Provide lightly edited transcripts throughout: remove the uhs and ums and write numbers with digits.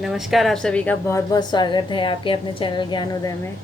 नमस्कार, आप सभी का बहुत बहुत स्वागत है आपके अपने चैनल ज्ञानोदय में।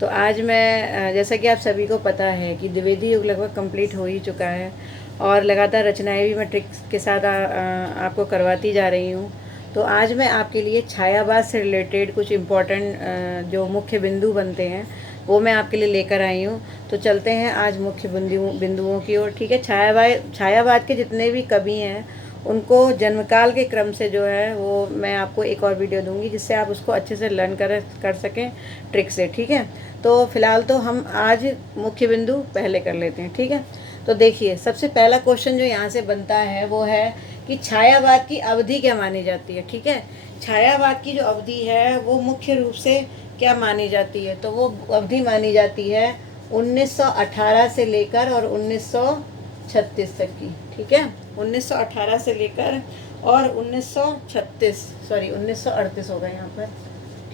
तो आज मैं जैसा कि आप सभी को पता है कि द्विवेदी युग लगभग कंप्लीट हो ही चुका है और लगातार रचनाएं भी मैं ट्रिक्स के साथ आपको करवाती जा रही हूँ। तो आज मैं आपके लिए छायावाद से रिलेटेड कुछ इम्पोर्टेंट जो मुख्य बिंदु बनते हैं वो मैं आपके लिए लेकर आई हूँ। तो चलते हैं आज मुख्य बिंदुओं की ओर। ठीक है, छायावाद के जितने भी कवि हैं उनको जन्मकाल के क्रम से जो है वो मैं आपको एक और वीडियो दूंगी जिससे आप उसको अच्छे से लर्न कर सकें ट्रिक से। ठीक है, तो फिलहाल तो हम आज मुख्य बिंदु पहले कर लेते हैं। ठीक है, तो देखिए सबसे पहला क्वेश्चन जो यहाँ से बनता है वो है कि छायावाद की अवधि क्या मानी जाती है। ठीक है, छायावाद की जो अवधि है वो मुख्य रूप से क्या मानी जाती है, तो वो अवधि मानी जाती है 1918 से लेकर और 1936 तक की। ठीक है, 1918 से लेकर और 1938 होगा यहाँ पर।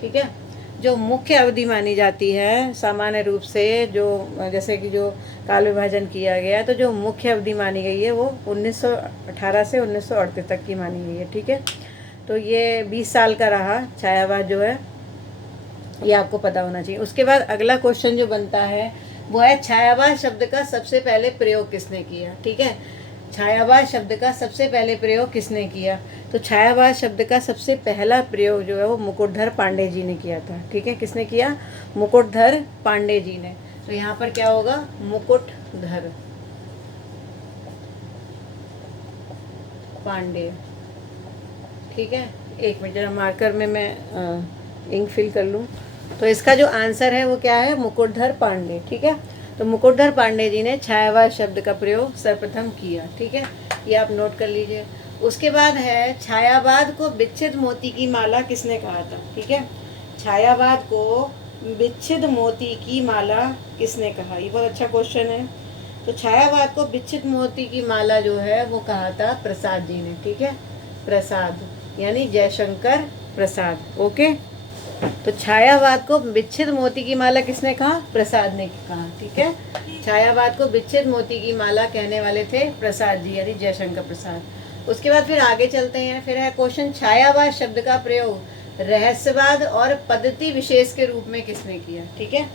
ठीक है, जो मुख्य अवधि मानी जाती है सामान्य रूप से जो जैसे कि जो काल विभाजन किया गया है तो जो मुख्य अवधि मानी गई है वो 1918 से 1938 तक की मानी गई है। ठीक है, तो ये 20 साल का रहा छायावाद जो है, ये आपको पता होना चाहिए। उसके बाद अगला क्वेश्चन जो बनता है वो है छायावाद शब्द का सबसे पहले प्रयोग किसने किया। ठीक है, छायावाद शब्द का सबसे पहले प्रयोग किसने किया, तो छायावाद शब्द का सबसे पहला प्रयोग जो है वो मुकुटधर पांडे जी ने किया था। ठीक है, किसने किया, मुकुटधर पांडे जी ने। तो यहाँ पर क्या होगा, मुकुटधर पांडे। ठीक है, एक मिनट जरा मार्कर में मैं इंक फिल कर लूँ। तो इसका जो आंसर है वो क्या है, मुकुटधर पांडे। ठीक है, तो मुकुटधर पांडे जी ने छायावाद शब्द का प्रयोग सर्वप्रथम किया। ठीक है, ये आप नोट कर लीजिए। उसके बाद है छायावाद को विच्छिद मोती की माला किसने कहा था। ठीक है, छायावाद को विच्छिद मोती की माला किसने कहा, ये बहुत अच्छा क्वेश्चन है। तो छायावाद को विच्छिद मोती की माला जो है वो कहा था प्रसाद जी ने। ठीक है, प्रसाद यानी जयशंकर प्रसाद। ओके, तो छायावाद को विच्छिद मोती की माला किसने कहा, प्रसाद ने कहा। ठीक है, छायावाद को विच्छिद मोती की माला कहने वाले थे प्रसाद जी यानी जयशंकर प्रसाद। उसके बाद फिर आगे चलते हैं, फिर है क्वेश्चन छायावाद शब्द का प्रयोग रहस्यवाद और पद्धति विशेष के रूप में किसने किया। ठीक है,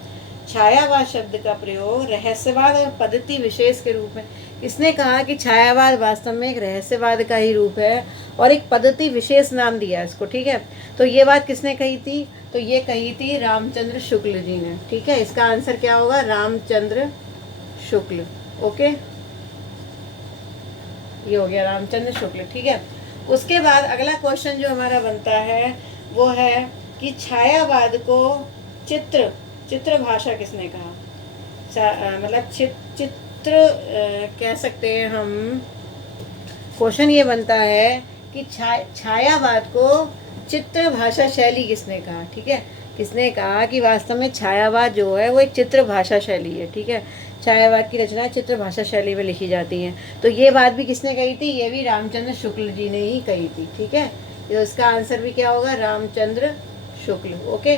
छायावाद शब्द का प्रयोग रहस्यवाद और पद्धति विशेष के रूप में किसने कहा कि छायावाद वास्तव में एक रहस्यवाद का ही रूप है और एक पद्धति विशेष नाम दिया इसको। ठीक है, तो ये बात किसने कही थी, तो ये कही थी रामचंद्र शुक्ल जी ने। ठीक है, इसका आंसर क्या होगा, रामचंद्र शुक्ल। ओके, ये हो गया रामचंद्र शुक्ल। ठीक है, उसके बाद अगला क्वेश्चन जो हमारा बनता है वो है कि छायावाद को चित्र भाषा किसने कहा, मतलब चित्र कह सकते हैं हम। क्वेश्चन ये बनता है कि छायावाद को चित्र भाषा शैली किसने कहा। ठीक है, किसने कहा कि वास्तव में छायावाद जो है वो एक चित्र भाषा शैली है। ठीक है, छायावाद की रचना चित्र भाषा शैली में लिखी जाती हैं। तो ये बात भी किसने कही थी, ये भी रामचंद्र शुक्ल जी ने ही कही थी। ठीक है, तो इसका आंसर भी क्या होगा, रामचंद्र शुक्ल। ओके,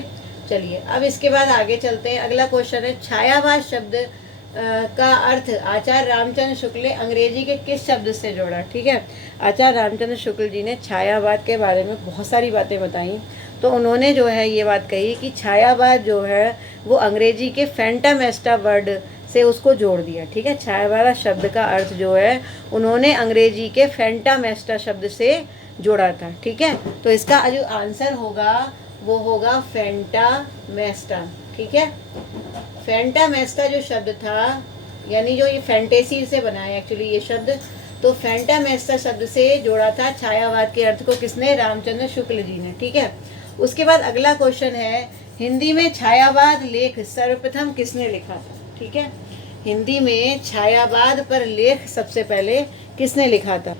चलिए अब इसके बाद आगे चलते हैं। अगला क्वेश्चन है छायावाद शब्द का अर्थ आचार्य रामचंद्र शुक्ल ने अंग्रेजी के किस शब्द से जोड़ा। ठीक है, आचार्य रामचंद्र शुक्ल जी ने छायावाद के बारे में बहुत सारी बातें बताई। तो उन्होंने जो है ये बात कही कि छायावाद जो है वो अंग्रेजी के फैंटम एस्टा वर्ड से उसको जोड़ दिया। ठीक है, छायावाद शब्द का अर्थ जो है उन्होंने अंग्रेजी के फैंटम एस्टा शब्द से जोड़ा था। ठीक है, तो इसका जो आंसर होगा वो होगा फैंटामेस्टा। ठीक है, फैंटामेस्टा जो शब्द था यानी जो ये फैंटेसी से बना है एक्चुअली ये शब्द, तो फैंटामेस्टा शब्द से जोड़ा था छायावाद के अर्थ को किसने, रामचंद्र शुक्ल जी ने। ठीक है, उसके बाद अगला क्वेश्चन है हिंदी में छायावाद लेख सर्वप्रथम किसने लिखा था। ठीक है, हिंदी में छायावाद पर लेख सबसे पहले किसने लिखा था,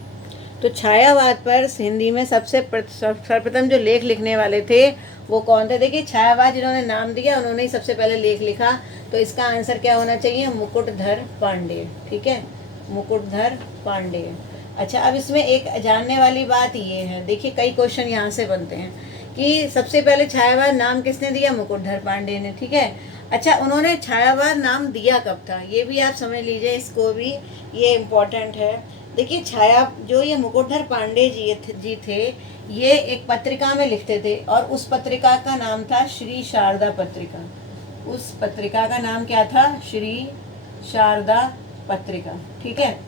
तो छायावाद पर हिंदी में सर्वप्रथम जो लेख लिखने वाले थे वो कौन थे। देखिए छायावाद जिन्होंने नाम दिया उन्होंने ही सबसे पहले लेख लिखा, तो इसका आंसर क्या होना चाहिए, मुकुटधर पांडे। ठीक है, मुकुटधर पांडे। अच्छा, अब इसमें एक जानने वाली बात ये है, देखिए कई क्वेश्चन यहाँ से बनते हैं कि सबसे पहले छायावाद नाम किसने दिया, मुकुटधर पांडे ने। ठीक है, अच्छा उन्होंने छायावाद नाम दिया कब था, ये भी आप समझ लीजिए, इसको भी ये इम्पोर्टेंट है। देखिए छाया जो ये मुकुटधर पांडे जी थे ये एक पत्रिका में लिखते थे और उस पत्रिका का नाम था श्री शारदा पत्रिका। उस पत्रिका का नाम क्या था? श्री शारदा पत्रिका। ठीक है,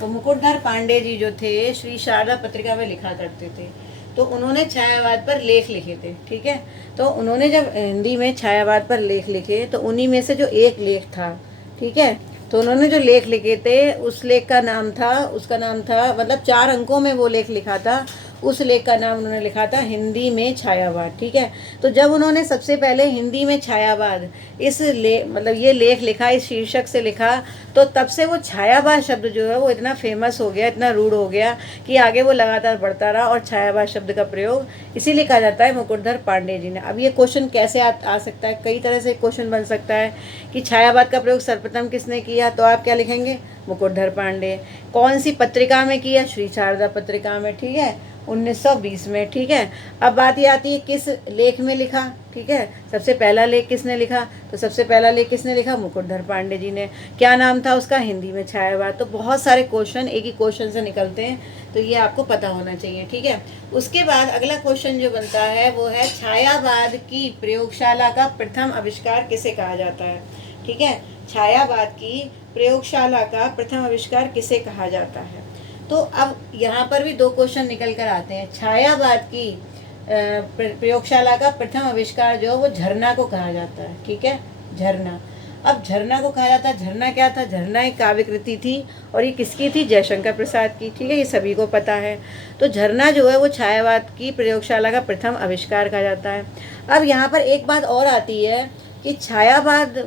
तो मुकुटधर पांडे जी जो थे श्री शारदा पत्रिका में लिखा करते थे, तो उन्होंने छायावाद पर लेख लिखे थे। ठीक है, तो उन्होंने जब हिंदी में छायावाद पर लेख लिखे तो उन्हीं में से जो एक लेख था, ठीक है, तो उन्होंने जो लेख लिखे थे उस लेख का नाम था, उसका नाम था, मतलब 4 अंकों में वो लेख लिखा था। उस लेख का नाम उन्होंने लिखा था हिंदी में छायावाद। ठीक है, तो जब उन्होंने सबसे पहले हिंदी में छायावाद इस मतलब ये लेख लिखा, इस शीर्षक से लिखा, तो तब से वो छायावाद शब्द जो है वो इतना फेमस हो गया, इतना रूढ़ हो गया कि आगे वो लगातार बढ़ता रहा और छायावाद शब्द का प्रयोग इसीलिए कहा जाता है मुकुटधर पांडे जी ने। अब ये क्वेश्चन कैसे आ सकता है? कई तरह से क्वेश्चन बन सकता है कि छायावाद का प्रयोग सर्वप्रथम किसने किया, तो आप क्या लिखेंगे? मुकुटधर पांडे। कौन सी पत्रिका में किया? श्री शारदा पत्रिका में। ठीक है, 1920 में। ठीक है, अब बात ये आती है किस लेख में लिखा। ठीक है, सबसे पहला लेख किसने लिखा? तो सबसे पहला लेख किसने लिखा? मुकुटधर पांडे जी ने। क्या नाम था उसका? हिंदी में छायावाद। तो बहुत सारे क्वेश्चन एक ही क्वेश्चन से निकलते हैं, तो ये आपको पता होना चाहिए। ठीक है, उसके बाद अगला क्वेश्चन जो बनता है वो है छायावाद की प्रयोगशाला का प्रथम आविष्कार किसे कहा जाता है? ठीक है, छायावाद की प्रयोगशाला का प्रथम आविष्कार किसे कहा जाता है? तो अब यहाँ पर भी 2 क्वेश्चन निकल कर आते हैं। छायावाद की प्रयोगशाला का प्रथम आविष्कार जो है वो झरना को कहा जाता है। ठीक है, झरना। अब झरना को कहा जाता है, झरना क्या था? झरना एक काव्य कृति थी और ये किसकी थी? जयशंकर प्रसाद की। ठीक है, ये सभी को पता है। तो झरना जो है वो छायावाद की प्रयोगशाला का प्रथम आविष्कार कहा जाता है। अब यहाँ पर एक बात और आती है कि छायावाद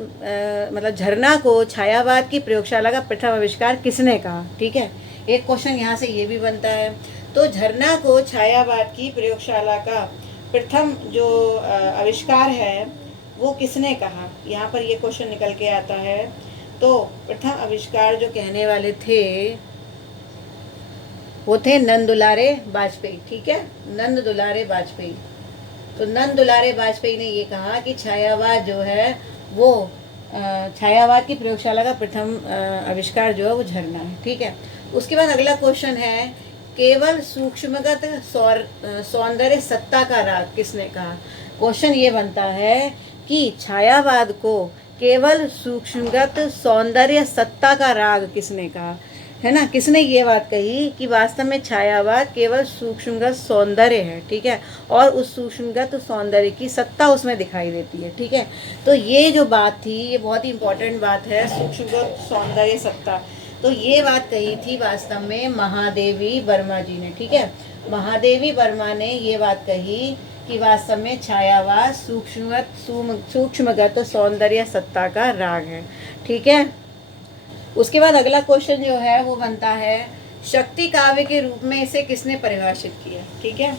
मतलब झरना को छायावाद की प्रयोगशाला का प्रथम आविष्कार किसने कहा? ठीक है, एक क्वेश्चन यहाँ से ये भी बनता है। तो झरना को छायावाद की प्रयोगशाला का प्रथम जो आविष्कार है वो किसने कहा? यहाँ पर ये क्वेश्चन निकल के आता है। तो प्रथम आविष्कार जो कहने वाले थे वो थे नंद दुलारे वाजपेयी। ठीक है, नंद दुलारे वाजपेयी। तो नंद दुलारे वाजपेयी ने ये कहा कि छायावाद जो है वो छायावाद की प्रयोगशाला का प्रथम आविष्कार जो है वो झरना है। ठीक है, उसके बाद अगला क्वेश्चन है केवल सूक्ष्मगत सौंदर्य सत्ता का राग किसने कहा? क्वेश्चन ये बनता है कि छायावाद को केवल सूक्ष्मगत सौंदर्य सत्ता का राग किसने कहा, है ना? किसने ये बात कही कि वास्तव में छायावाद केवल सूक्ष्मगत सौंदर्य है। ठीक है, और उस सूक्ष्मगत सौंदर्य की सत्ता उसमें दिखाई देती है। ठीक है, तो ये जो बात थी ये बहुत ही इंपॉर्टेंट बात है, सूक्ष्मगत सौंदर्य सत्ता। तो ये बात कही थी वास्तव में महादेवी वर्मा जी ने। ठीक है, महादेवी वर्मा ने ये बात कही कि वास्तव में छायावाद सूक्ष्मगत सौंदर्य सत्ता का राग है। ठीक है, उसके बाद अगला क्वेश्चन जो है वो बनता है शक्ति काव्य के रूप में इसे किसने परिभाषित किया? ठीक है,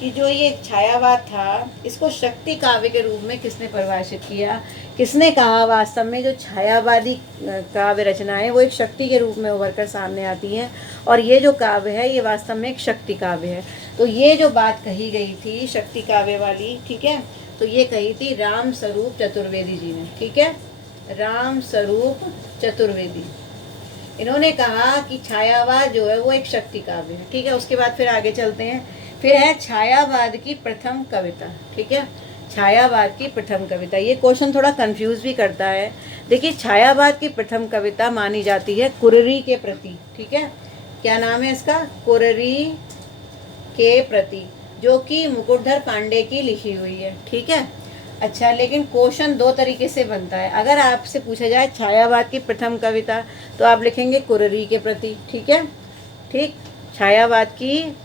कि जो ये छायावाद था इसको शक्ति काव्य के रूप में किसने परिभाषित किया? किसने कहा वास्तव में जो छायावादी काव्य रचनाएं वो एक शक्ति के रूप में उभर कर सामने आती हैं और ये जो काव्य है ये वास्तव में एक शक्ति काव्य है। तो ये जो बात कही गई थी शक्ति काव्य वाली, ठीक है, तो ये कही थी राम स्वरूप चतुर्वेदी जी ने। ठीक है, राम स्वरूप चतुर्वेदी, इन्होंने कहा कि छायावाद जो है वो एक शक्ति काव्य है। ठीक है, उसके बाद फिर आगे चलते हैं। फिर है छायावाद की प्रथम कविता। ठीक है, छायावाद की प्रथम कविता, ये क्वेश्चन थोड़ा कंफ्यूज भी करता है। देखिए, छायावाद की प्रथम कविता मानी जाती है कुररी के प्रति। ठीक है, क्या नाम है इसका? कुररी के प्रति, जो कि मुकुटधर पांडे की लिखी हुई है। ठीक है, अच्छा, लेकिन क्वेश्चन 2 तरीके से बनता है। अगर आपसे पूछा जाए छायावाद की प्रथम कविता तो आप लिखेंगे कुररी के प्रति। ठीक है, ठीक, छायावाद की,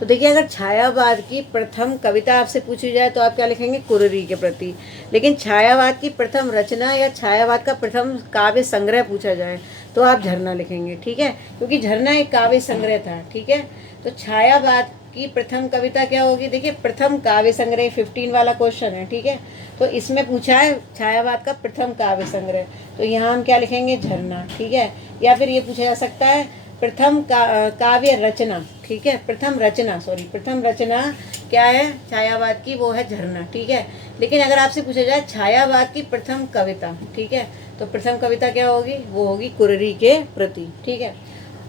तो देखिए अगर छायावाद की प्रथम कविता आपसे पूछी जाए तो आप क्या लिखेंगे? कुररी के प्रति। लेकिन छायावाद की प्रथम रचना या छायावाद का प्रथम काव्य संग्रह पूछा जाए तो आप झरना लिखेंगे। ठीक है, क्योंकि झरना एक काव्य संग्रह था। ठीक है, तो छायावाद की प्रथम कविता क्या होगी? देखिए, प्रथम काव्य संग्रह 15 वाला क्वेश्चन है। ठीक है, तो इसमें पूछा है छायावाद का प्रथम काव्य संग्रह, तो यहाँ हम क्या लिखेंगे? झरना। ठीक है, या फिर ये पूछा जा सकता है प्रथम काव्य रचना। ठीक है, प्रथम रचना क्या है छायावाद की? वो है झरना। ठीक है, लेकिन अगर आपसे पूछा जाए छायावाद की प्रथम कविता, ठीक है, तो प्रथम कविता क्या होगी? वो होगी कुररी के प्रति। ठीक है,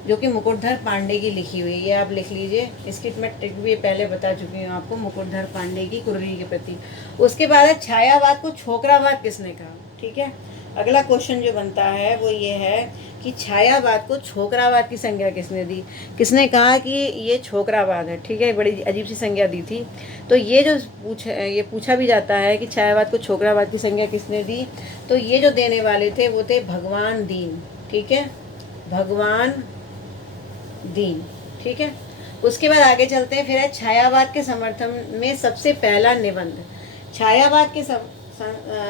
जो कि मुकुटधर पांडे की लिखी हुई है। ये आप लिख लीजिए, इसकी मैं ट्रिक भी पहले बता चुकी हूँ आपको, मुकुटधर पांडे की कुर्री के प्रति। उसके बाद है छायावाद को छोकरावाद किसने कहा। ठीक है, अगला क्वेश्चन जो बनता है वो ये है कि छायावाद को छोकरावाद की संज्ञा किसने दी। किसने कहा कि ये छोकरावाद है। ठीक है, बड़ी अजीब सी संज्ञा दी थी। तो ये जो पूछा भी जाता है कि छायावाद को छोकरावाद की संज्ञा किसने दी, तो ये जो देने वाले थे वो थे भगवान दीन। ठीक है, भगवान दीन। ठीक है, उसके बाद आगे चलते हैं। फिर है छायावाद के समर्थन में सबसे पहला निबंध। छायावाद के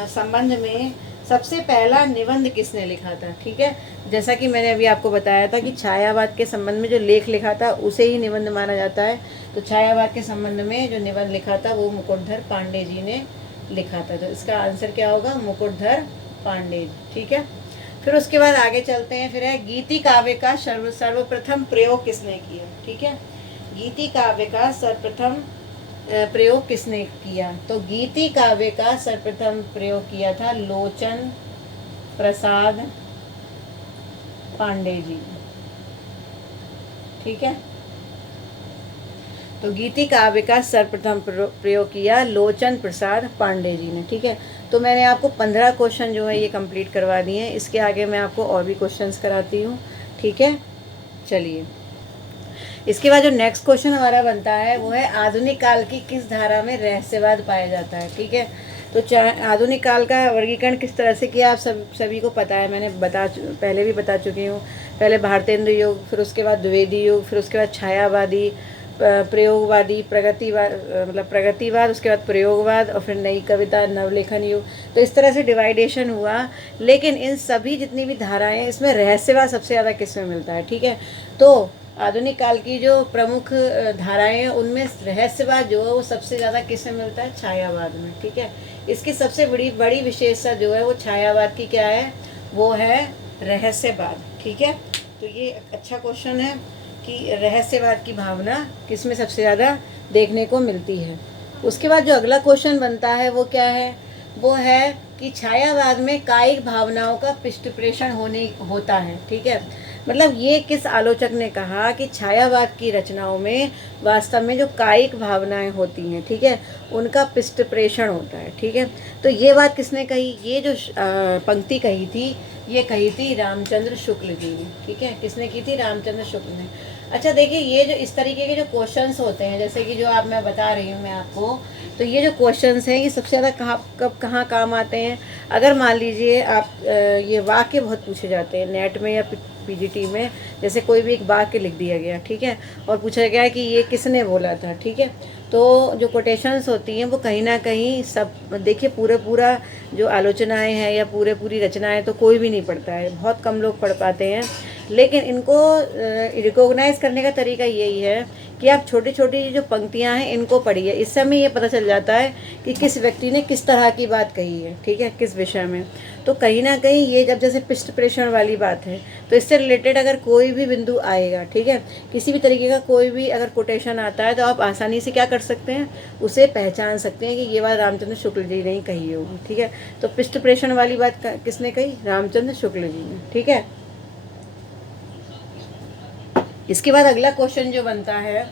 संबंध में सबसे पहला निबंध किसने लिखा था। ठीक है, जैसा कि मैंने अभी आपको बताया था कि छायावाद के संबंध में जो लेख लिखा था उसे ही निबंध माना जाता है। तो छायावाद के संबंध में जो निबंध लिखा था वो मुकुटधर पांडे जी ने लिखा था। तो इसका आंसर क्या होगा, मुकुटधर पांडे। ठीक है, फिर उसके बाद आगे चलते हैं। फिर है गीति काव्य का सर्वप्रथम प्रयोग किसने किया। ठीक है, गीति काव्य का सर्वप्रथम प्रयोग किसने किया। तो गीति काव्य का सर्वप्रथम प्रयोग किया था लोचन प्रसाद पांडे जी। ठीक है, तो गीति काव्य का सर्वप्रथम प्रयोग किया लोचन प्रसाद पांडे जी ने। ठीक है, तो मैंने आपको 15 क्वेश्चन जो है ये कंप्लीट करवा दिए हैं। इसके आगे मैं आपको और भी क्वेश्चंस कराती हूँ। ठीक है, चलिए इसके बाद जो नेक्स्ट क्वेश्चन हमारा बनता है वो है आधुनिक काल की किस धारा में रहस्यवाद पाया जाता है। ठीक है, तो आधुनिक काल का वर्गीकरण किस तरह से किया आप सभी को पता है, मैंने पहले भी बता चुकी हूँ। पहले भारतेंद्र युग, फिर उसके बाद द्विवेदी युग, फिर उसके बाद छायावादी, प्रयोगवादी, प्रगतिवाद, उसके बाद प्रयोगवाद, और फिर नई कविता, नवलेखन युग। तो इस तरह से डिवाइडेशन हुआ। लेकिन इन सभी जितनी भी धाराएं हैं इसमें रहस्यवाद सबसे ज़्यादा किस में मिलता है। ठीक है, तो आधुनिक काल की जो प्रमुख धाराएं हैं उनमें रहस्यवाद जो है वो सबसे ज़्यादा किस में मिलता है, छायावाद में। ठीक है, इसकी सबसे बड़ी विशेषता जो है वो छायावाद की क्या है, वो है रहस्यवाद। ठीक है, तो ये अच्छा क्वेश्चन है कि रहस्यवाद की भावना किस में सबसे ज़्यादा देखने को मिलती है। उसके बाद जो अगला क्वेश्चन बनता है वो क्या है, वो है कि छायावाद में कायिक भावनाओं का पृष्ठप्रेषण होता है। ठीक है, मतलब ये किस आलोचक ने कहा कि छायावाद की रचनाओं में वास्तव में जो कायिक भावनाएं होती हैं, ठीक है, उनका पृष्ठप्रेषण होता है। ठीक है, तो ये बात किसने कही, ये जो पंक्ति कही थी ये कही थी रामचंद्र शुक्ल जी ने। ठीक है, किसने की थी, रामचंद्र शुक्ल ने। अच्छा देखिए, ये जो इस तरीके के जो क्वेश्चंस होते हैं, जैसे कि जो आप मैं बता रही हूँ मैं आपको, तो ये जो क्वेश्चंस हैं ये सबसे ज़्यादा कहाँ काम आते हैं। अगर मान लीजिए आप ये वाक्य बहुत पूछे जाते हैं नेट में या पीजीटी में, जैसे कोई भी एक वाक्य लिख दिया गया, ठीक है, और पूछा गया कि ये किसने बोला था। ठीक है, तो जो कोटेशंस होती हैं वो कहीं ना कहीं सब देखिए पूरा जो आलोचनाएं हैं या पूरी रचनाएं तो कोई भी नहीं पढ़ता है, बहुत कम लोग पढ़ पाते हैं। लेकिन इनको रिकॉग्नाइज करने का तरीका यही है कि आप छोटी छोटी जो पंक्तियां हैं इनको पढ़िए। इससे हमें ये पता चल जाता है कि किस व्यक्ति ने किस तरह की बात कही है। ठीक है, किस विषय में। तो कहीं ना कहीं ये जब जैसे पृष्ठप्रेषण वाली बात है तो इससे रिलेटेड अगर कोई भी बिंदु आएगा, ठीक है, किसी भी तरीके का कोई भी अगर कोटेशन आता है तो आप आसानी से क्या कर सकते हैं, उसे पहचान सकते हैं कि ये बात रामचंद्र शुक्ल जी ने ही कही होगी। ठीक है, तो पृष्ठप्रेषण वाली बात किसने कही, रामचंद्र शुक्ल जी ने। ठीक है, इसके बाद अगला क्वेश्चन जो बनता है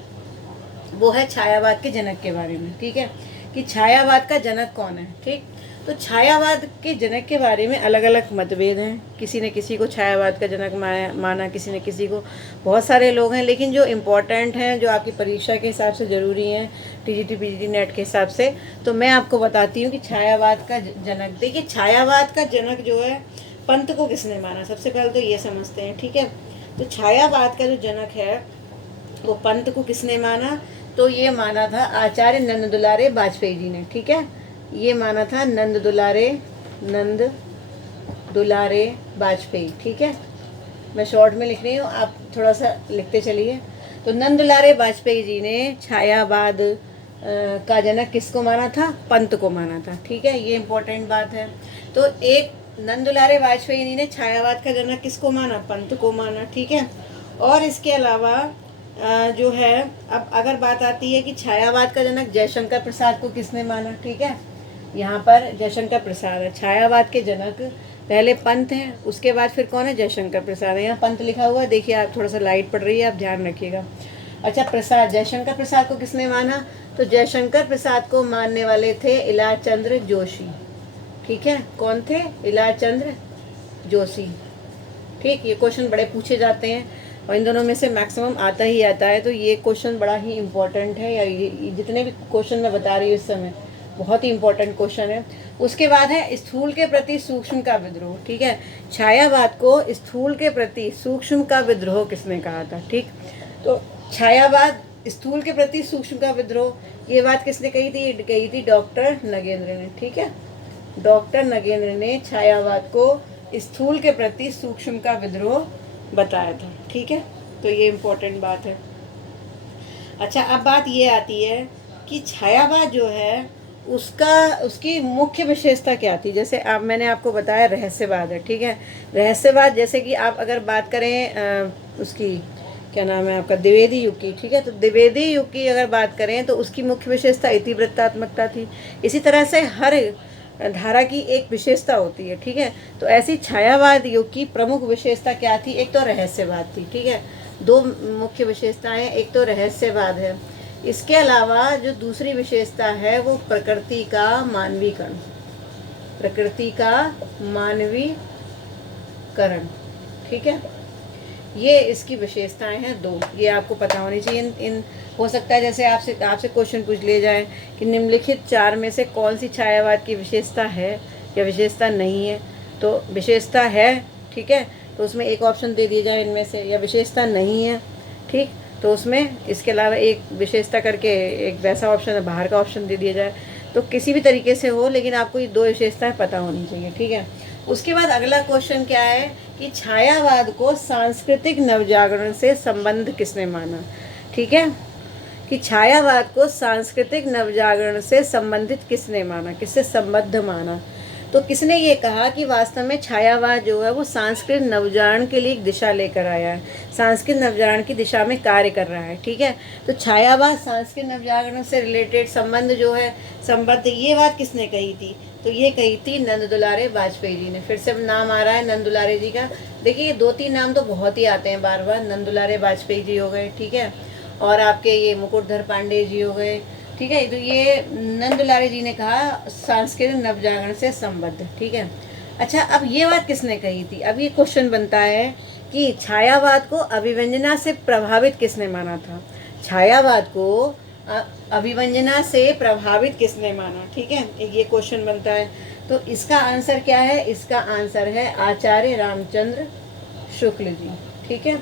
वो है छायावाद के जनक के बारे में। ठीक है, कि छायावाद का जनक कौन है। ठीक, तो छायावाद के जनक के बारे में अलग अलग मतभेद हैं। किसी ने किसी को छायावाद का जनक माना, किसी ने किसी को, बहुत सारे लोग हैं। लेकिन जो इम्पोर्टेंट हैं, जो आपकी परीक्षा के हिसाब से ज़रूरी हैं, टीजीटी पीजीटी नेट के हिसाब से, तो मैं आपको बताती हूँ कि छायावाद का जनक, देखिए छायावाद का जनक जो है पंत को किसने माना, सबसे पहले तो ये समझते हैं। ठीक है, तो छायावाद का जो जनक है वो पंत को किसने माना, तो ये माना था आचार्य नंद दुलारे वाजपेयी जी ने। ठीक है, ये माना था नंद दुलारे वाजपेयी। ठीक है, मैं शॉर्ट में लिख रही हूँ, आप थोड़ा सा लिखते चलिए। तो नंद दुलारे वाजपेयी जी ने छायावाद का जनक किसको माना था, पंत को माना था। ठीक है, ये इम्पोर्टेंट बात है। तो एक नंद दुलारे वाजपेयी जी ने छायावाद का जनक किसको माना, पंत को माना। ठीक है, और इसके अलावा जो है, अब अगर बात आती है कि छायावाद का जनक जयशंकर प्रसाद को किसने माना। ठीक है, यहाँ पर जयशंकर प्रसाद है छायावाद के जनक। पहले पंत हैं, उसके बाद फिर कौन है, जयशंकर प्रसाद है। यहाँ पंत लिखा हुआ है, देखिए आप, थोड़ा सा लाइट पड़ रही है, आप ध्यान रखिएगा। अच्छा, प्रसाद, जयशंकर प्रसाद को किसने माना, तो जयशंकर प्रसाद को मानने वाले थे इलाज चंद्र जोशी। ठीक है, कौन थे, इलाज चंद्र जोशी। ठीक, ये क्वेश्चन बड़े पूछे जाते हैं और इन दोनों में से मैक्सिमम आता ही आता है, तो ये क्वेश्चन बड़ा ही इम्पोर्टेंट है, या ये जितने भी क्वेश्चन मैं बता रही हूँ इस समय बहुत ही इम्पोर्टेंट क्वेश्चन है। उसके बाद है स्थूल के प्रति सूक्ष्म का विद्रोह। ठीक है, छायावाद को स्थूल के प्रति सूक्ष्म का विद्रोह किसने कहा था। ठीक, तो छायावाद स्थूल के प्रति सूक्ष्म का विद्रोह, ये बात किसने कही थी डॉक्टर नगेंद्र ने। ठीक है, डॉक्टर नगेंद्र ने छायावाद को स्थूल के प्रति सूक्ष्म का विद्रोह बताया था। ठीक है, तो ये इम्पोर्टेंट बात है। अच्छा, अब बात ये आती है कि छायावाद जो है उसकी मुख्य विशेषता क्या थी। जैसे आप, मैंने आपको बताया रहस्यवाद है। ठीक है, रहस्यवाद, जैसे कि आप अगर बात करें उसकी क्या नाम है आपका, द्विवेदी युग की। ठीक है, तो द्विवेदी युग की अगर बात करें तो उसकी मुख्य विशेषता इतिवृत्तात्मकता थी। इसी तरह से हर धारा की एक विशेषता होती है। ठीक है, तो ऐसी छायावाद युग की प्रमुख विशेषता क्या थी, एक तो रहस्यवाद थी। ठीक है, दो मुख्य विशेषताएं, एक तो रहस्यवाद है, इसके अलावा जो दूसरी विशेषता है वो प्रकृति का मानवीकरण, प्रकृति का मानवीकरण। ठीक है, ये इसकी विशेषताएं हैं दो, ये आपको पता होनी चाहिए। इन हो सकता है जैसे आपसे क्वेश्चन पूछ लिए जाए कि निम्नलिखित चार में से कौन सी छायावाद की विशेषता है या विशेषता नहीं है, तो विशेषता है, ठीक है, तो उसमें एक ऑप्शन दे दिया जाए इनमें से, या विशेषता नहीं है, ठीक, तो उसमें इसके अलावा एक विशेषता करके एक वैसा ऑप्शन बाहर का ऑप्शन दे दिया जाए। तो किसी भी तरीके से हो, लेकिन आपको ये दो विशेषताएं पता होनी चाहिए। ठीक है, उसके बाद अगला क्वेश्चन क्या है कि छायावाद को सांस्कृतिक नवजागरण से संबंध किसने माना। ठीक है, कि छायावाद को सांस्कृतिक नवजागरण से संबंधित किसने माना, किससे संबद्ध माना। तो किसने ये कहा कि वास्तव में छायावाद जो है वो सांस्कृतिक नवजागरण के लिए एक दिशा लेकर आया है, सांस्कृतिक नवजागरण की दिशा में कार्य कर रहा है। ठीक है, तो छायावाद सांस्कृतिक नवजागरण से रिलेटेड संबंध जो है संबद्ध, ये बात किसने कही थी, तो ये कही थी नंद दुलारे वाजपेयी जी ने। फिर से नाम आ रहा है नंद दुलारे जी का। देखिए, ये 2-3 नाम तो बहुत ही आते हैं बार बार, नंद दुलारे वाजपेयी जी हो गए, ठीक है, और आपके ये मुकुटधर पांडे जी हो गए। ठीक है, तो ये नंद दुलारे जी ने कहा सांस्कृतिक नवजागरण से संबद्ध। ठीक है, अच्छा, अब ये बात किसने कही थी, अब ये क्वेश्चन बनता है कि छायावाद को अभिव्यंजना से प्रभावित किसने माना था, छायावाद को अभिव्यंजना से प्रभावित किसने माना। ठीक है, ये क्वेश्चन बनता है। तो इसका आंसर क्या है, इसका आंसर है आचार्य रामचंद्र शुक्ल जी। ठीक है,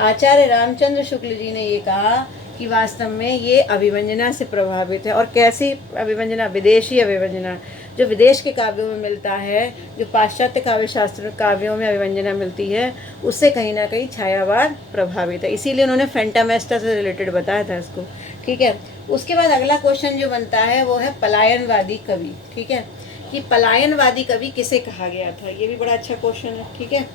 आचार्य रामचंद्र शुक्ल जी ने ये कहा कि वास्तव में ये अभिव्यंजना से प्रभावित है। और कैसी अभिव्यंजना, विदेशी अभिव्यंजना, जो विदेश के काव्यों में मिलता है, जो पाश्चात्य काव्य शास्त्र काव्यों में अभिव्यंजना मिलती है, उससे कहीं ना कहीं छायावाद प्रभावित है। इसीलिए उन्होंने फैंटामेस्टा से रिलेटेड बताया था इसको। ठीक है, उसके बाद अगला क्वेश्चन जो बनता है वो है पलायनवादी कवि। ठीक है, कि पलायनवादी कवि किसे कहा गया था, ये भी बड़ा अच्छा क्वेश्चन है। ठीक है,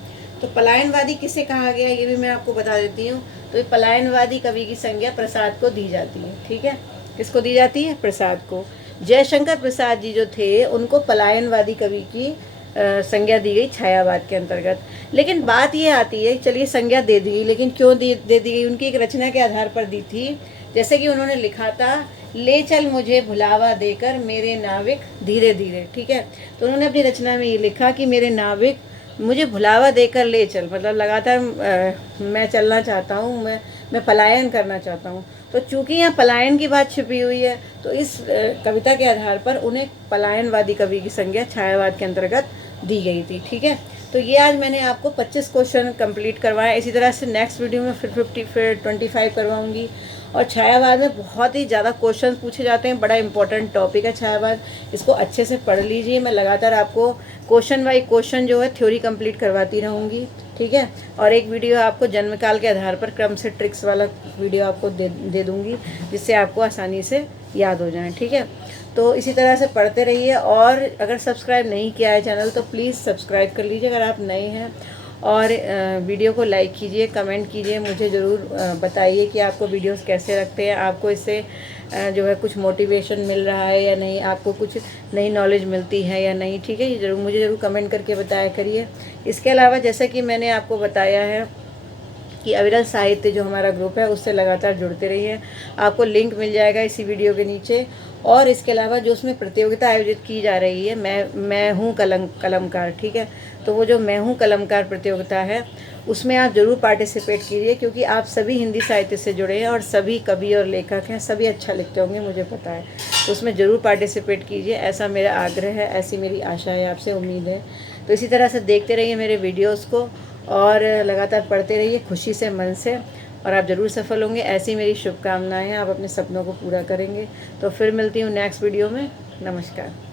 तो पलायनवादी किसे कहा गया ये भी मैं आपको बता देती हूँ। तो पलायनवादी कवि की संज्ञा प्रसाद को दी जाती है। ठीक है, किसको दी जाती है, प्रसाद को। जयशंकर प्रसाद जी जो थे उनको पलायनवादी कवि की संज्ञा दी गई छायावाद के अंतर्गत। लेकिन बात ये आती है, चलिए संज्ञा दे दी गई, लेकिन क्यों दे दी गई, उनकी एक रचना के आधार पर दी थी। जैसे कि उन्होंने लिखा था, ले चल मुझे भुलावा देकर मेरे नाविक धीरे धीरे। ठीक है, तो उन्होंने अपनी रचना में ये लिखा कि मेरे नाविक मुझे भुलावा देकर ले चल, मतलब लगातार मैं चलना चाहता हूँ, मैं पलायन करना चाहता हूँ। तो चूंकि यहाँ पलायन की बात छिपी हुई है, तो इस कविता के आधार पर उन्हें पलायनवादी कवि की संज्ञा छायावाद के अंतर्गत दी गई थी। ठीक है, तो ये आज मैंने आपको 25 क्वेश्चन कंप्लीट करवाया। इसी तरह से नेक्स्ट वीडियो में फिर 25 करवाऊँगी। और छायावाद में बहुत ही ज़्यादा क्वेश्चन पूछे जाते हैं, बड़ा इंपॉर्टेंट टॉपिक है छायावाद, इसको अच्छे से पढ़ लीजिए। मैं लगातार आपको क्वेश्चन बाई क्वेश्चन जो है थ्योरी कंप्लीट करवाती रहूँगी। ठीक है, और एक वीडियो आपको जन्मकाल के आधार पर क्रम से ट्रिक्स वाला वीडियो आपको दे दूँगी, जिससे आपको आसानी से याद हो जाए। ठीक है, तो इसी तरह से पढ़ते रहिए। और अगर सब्सक्राइब नहीं किया है चैनल तो प्लीज़ सब्सक्राइब कर लीजिए अगर आप नए हैं। और वीडियो को लाइक कीजिए, कमेंट कीजिए, मुझे ज़रूर बताइए कि आपको वीडियोस कैसे लगते हैं, आपको इससे जो है कुछ मोटिवेशन मिल रहा है या नहीं, आपको कुछ नई नॉलेज मिलती है या नहीं। ठीक है, ये मुझे ज़रूर कमेंट करके बताया करिए। इसके अलावा जैसा कि मैंने आपको बताया है कि अविरल साहित्य जो हमारा ग्रुप है उससे लगातार जुड़ते रहिए। आपको लिंक मिल जाएगा इसी वीडियो के नीचे। और इसके अलावा जो उसमें प्रतियोगिता आयोजित की जा रही है, मैं हूँ कलमकार, ठीक है, तो वो जो मैं हूँ कलमकार प्रतियोगिता है उसमें आप ज़रूर पार्टिसिपेट कीजिए, क्योंकि आप सभी हिंदी साहित्य से जुड़े हैं और सभी कवि और लेखक हैं, सभी अच्छा लिखते होंगे मुझे पता है। तो उसमें ज़रूर पार्टिसिपेट कीजिए, ऐसा मेरा आग्रह है, ऐसी मेरी आशा है, आपसे उम्मीद है। तो इसी तरह से देखते रहिए मेरे वीडियोज़ को और लगातार पढ़ते रहिए खुशी से, मन से, और आप ज़रूर सफल होंगे। ऐसी मेरी शुभकामनाएं हैं, आप अपने सपनों को पूरा करेंगे। तो फिर मिलती हूँ नेक्स्ट वीडियो में। नमस्कार।